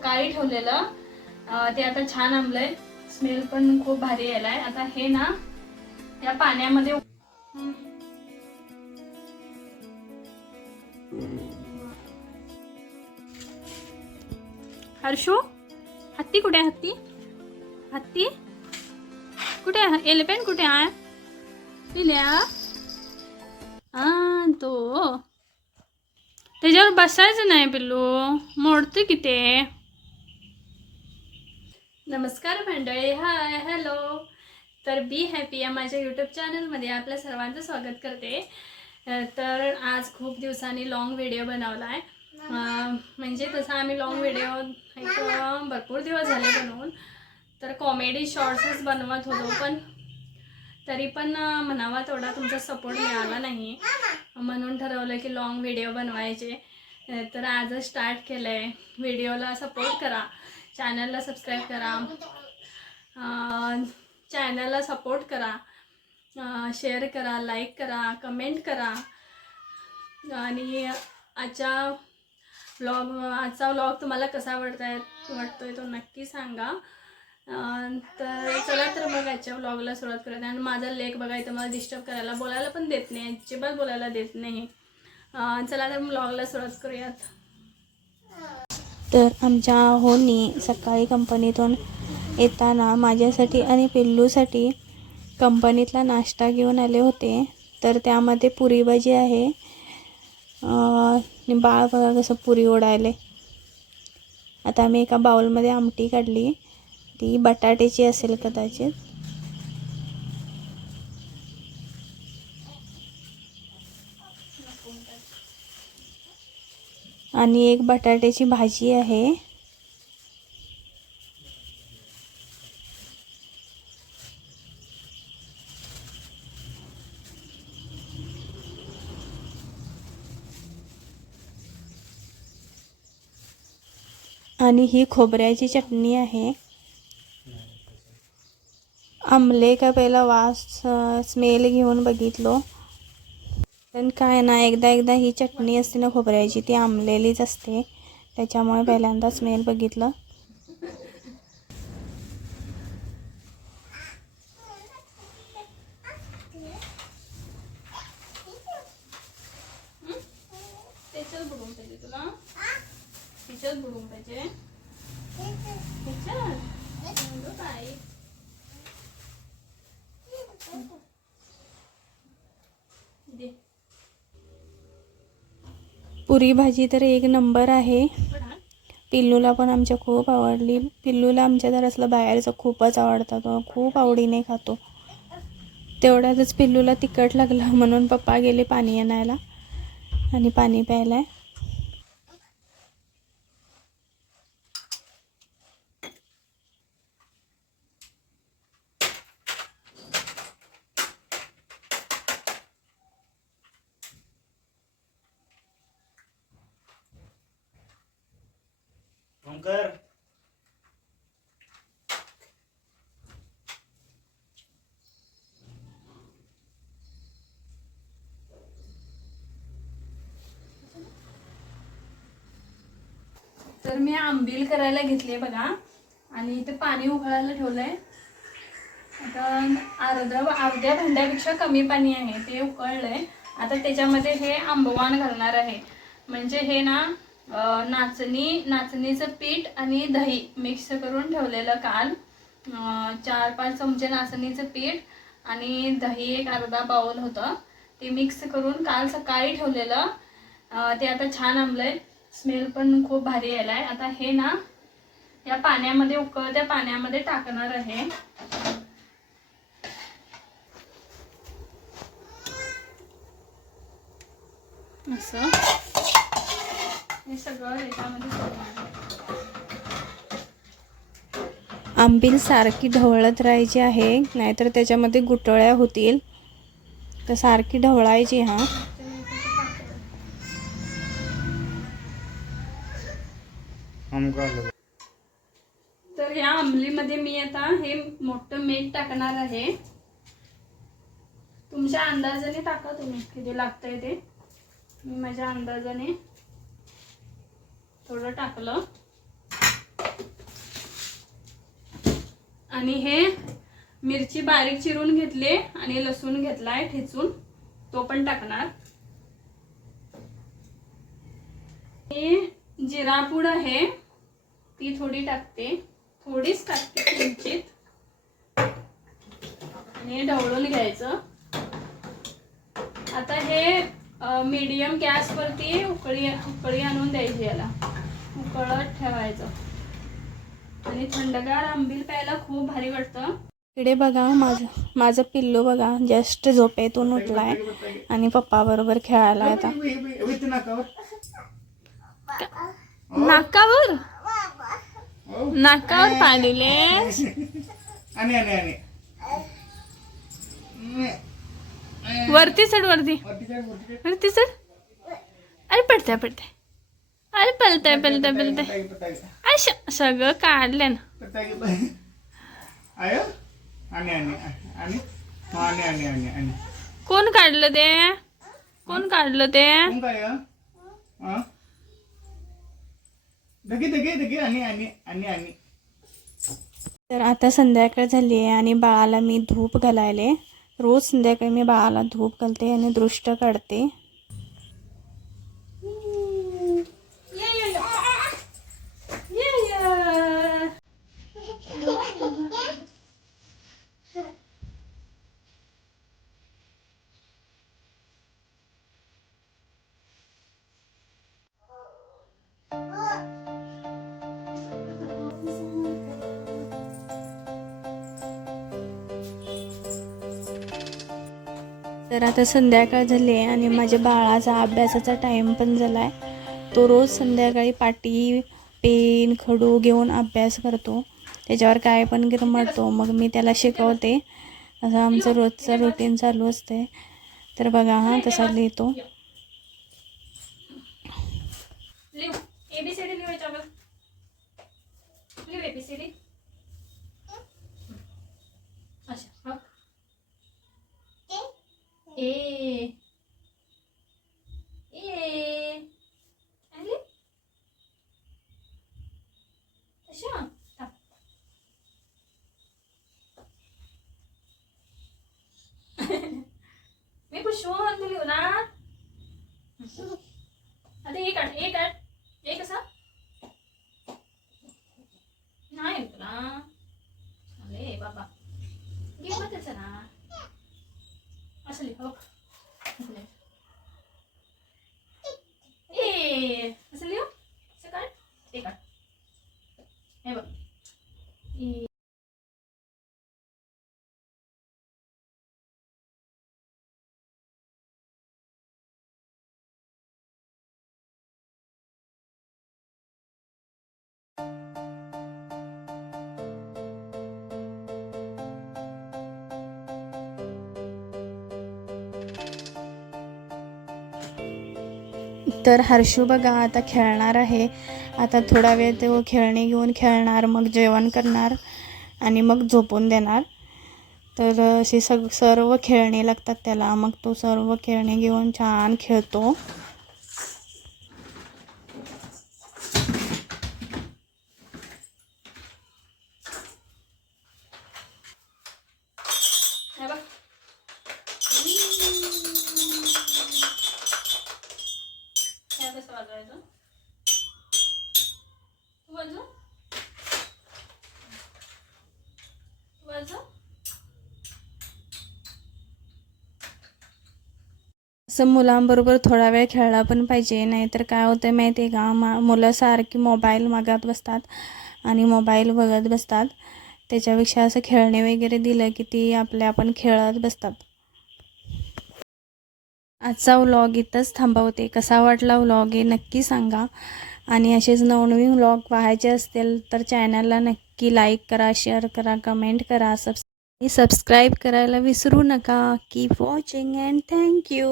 सकाळी ठेवलेलं. ते आता छान आंबलंय. स्मेल पण खूप भारी यायलाय. आता हे ना या पाण्यामध्ये हर्षो हर्षू हत्ती कुठे आहे हत्ती? हत्ती? कुठे आहे? एलिफंट कुठे आहे? पिल्या हा? तो. त्याच्यावर बसायचं नाही पिल्लू. मोडते की ते? नमस्कार मंडळी हाय हॅलो. तर बी हॅपी या माझ्या यूट्यूब चॅनलमध्ये आपल्या सर्वांचं स्वागत करते. तर आज खूप दिवसांनी लॉंग व्हिडिओ बनवला आहे म्हणजे तसा आम्ही लॉंग व्हिडिओ एक भरपूर दिवस झाले बनवून. तर कॉमेडी शॉर्ट्सच बनवत होतो पण तरी पण म्हणावा तेवढा तुमचा सपोर्ट मिळाला नाही. म्हणून ठरवलं की लॉंग व्हिडिओ बनवायचे. तर आजच स्टार्ट केलं आहे व्हिडिओला सपोर्ट करा. चॅनलला सबस्क्राईब करा. चॅनलला सपोर्ट करा. शेअर करा लाईक करा कमेंट करा. आणि आजच्या व्लॉग आजचा व्लॉग तुम्हाला कसा वाटताय आहे तो नक्की सांगा. तर चला तर मग आजच्या व्लॉगला सुरुवात करत आणि माझा लेख बघा इथं मला डिस्टर्ब करायला बोलायला पण देत नाही अजिबात बोलायला देत नाही. चला तर व्लॉगला सुरुवात करूयात. तर आमच्या होनी सकाळी कंपनीतून येताना माझ्यासाठी आणि पिल्लूसाठी कंपनीतला नाश्ता घेऊन आले होते. तर त्यामध्ये पुरी भाजी आहे. बाळ बघा कसं पुरी ओढायले. आता आम्ही एका बाउलमध्ये आमटी काढली. ती बटाट्याची असेल कदाचित. आणि एक बटाट्याची भाजी आहे. आणि ही खोबऱ्याची चटणी आहे. आंबले का पहिला वास स्मेल घेऊन बघितलो. पण काय ना एकदा एकदा ही चटणी असते ना खोबऱ्याची ती आंबलेलीच असते. त्याच्यामुळे पहिल्यांदा स्मेल बघितलं. पाहिजे पुरी भाजी तर एक नंबर आहे. पिल्लूला पण आमच्या खूप आवडली. पिल्लूला आमच्या तर असलं बाहेरचं खूपच आवडतं. तो खूप आवडीने खातो. तेवढ्यातच पिल्लूला तिखट लागलं म्हणून पप्पा गेले पाणी आणायला आणि पाणी प्यायलाय. ओंकार तर मी आंबील करायला घेतले बघा. आणि इथे पाणी उकळायला ठेवलंय. आता अर्धा अर्ध्या भांड्यापेक्षा कमी पाणी आहे ते उकळलंय. आता त्याच्यामध्ये हे आंबवान घालणार आहे. म्हणजे हे ना नाचणी नाचणीचं पीठ आणि दही मिक्स करून ठेवलेलं काल. चार पाच चमचे नाचणीचं पीठ आणि दही एक अर्धा बाउल होतं. ते मिक्स करून काल सकाळी ठेवलेलं. ते आता छान आंबलंय. स्मेल पण खूप भारी यायलाय. आता हे ना या पाण्यामध्ये उकळत्या पाण्यामध्ये टाकणार आहे. असं. हे सगळं याच्यामध्ये सोडणार आंबील सारखी ढवळत राहायची आहे नाहीतर त्याच्यामध्ये गुटळ्या होतील. तर सारखी ढवळायची हां. तर या आंबलीमध्ये मी आता हे मोठं मीठ टाकणार आहे. तुमच्या अंदाजाने टाका तुम्ही किती लागतंय ते. मी माझ्या अंदाजाने थोडं टाकलं. आणि हे मिरची बारीक चिरून घेतली आणि लसूण घेतलाय ठेचून. तो पण टाकणार. हे जिरापूड आहे ती थोडी टाकते. थोडीच टाकते किंचित. आणि ढवळून घ्यायचं. आता हे मीडियम गॅसवरती उकळी उकळी आणून द्यायची याला. उकळत ठेवायचं. आणि थंडगार आंबील प्यायला खूप भारी वाटतं. इकडे बघा माझं माझं पिल्लू बघा जस्ट झोपेतून उठलाय आणि पप्पा बरोबर खेळायला आता नाकावर? नाकावर पाडले. आणि आणि आणि. वरती चढ वरती. वरती चढ अरे पडतंय पडतंय अरे पलतंय पलतंय पलतंय पटाई पटाई अशा सगळं काढलं ना कोण काढलं ते कोण काढलं ते हा? हा तर आता संध्याकाळ झाली आहे आणि बाळाला मी धूप घालायले रोज संध्याकाळी मी बाळाला धूप घालते आणि दृष्ट काढते तर आता संध्याकाळ झाली आहे आणि माझ्या बाळाचा अभ्यासाचा टाईम पण झाला आहे तो रोज संध्याकाळी पाटी पेन खडू घेऊन अभ्यास करतो. त्याच्यावर काय पण गिरमडतो मग मी त्याला शिकवते. असं आमचं रोजचं रुटीन चालू असते. तर बघा हां तसा लिहितो लिव एबीसीडी लिवायच्या बघ लिव एबीसीडी अच्छा हो ए ए आणि अच्छा थांब. मी पुष्प लिहू ना आता एक आठ एक आठ एक असा नाही तुला अरे बाबा घे मग त्याचं ना असं लिह हो तर हर्षू बघा आता खेळणार आहे. आता थोडा वेळ तो खेळणी घेऊन खेळणार मग जेवण करणार आणि मग झोपून देणार. तर असे सग सर्व खेळणी लागतात त्याला. मग तो सर्व खेळणी घेऊन छान खेळतो. असं मुलांबरोबर थोडा वेळ खेळला पण पाहिजे नाहीतर काय होतं माहिती आहे का? मा मुलं सारखी मोबाईल मागत बसतात आणि मोबाईल बघत बसतात. त्याच्यापेक्षा असं खेळणे वगैरे दिलं की ती आपल्या आपण खेळत बसतात. आजचा व्लॉग इथंच थांबवते. कसा वाटला व्लॉग हे नक्की सांगा. आणि असेच नवनवीन व्लॉग पाहायचे असतील तर चॅनलला नक्की लाईक करा शेअर करा कमेंट करा सबस्क्राईब करायला विसरू नका. Keep watching and thank you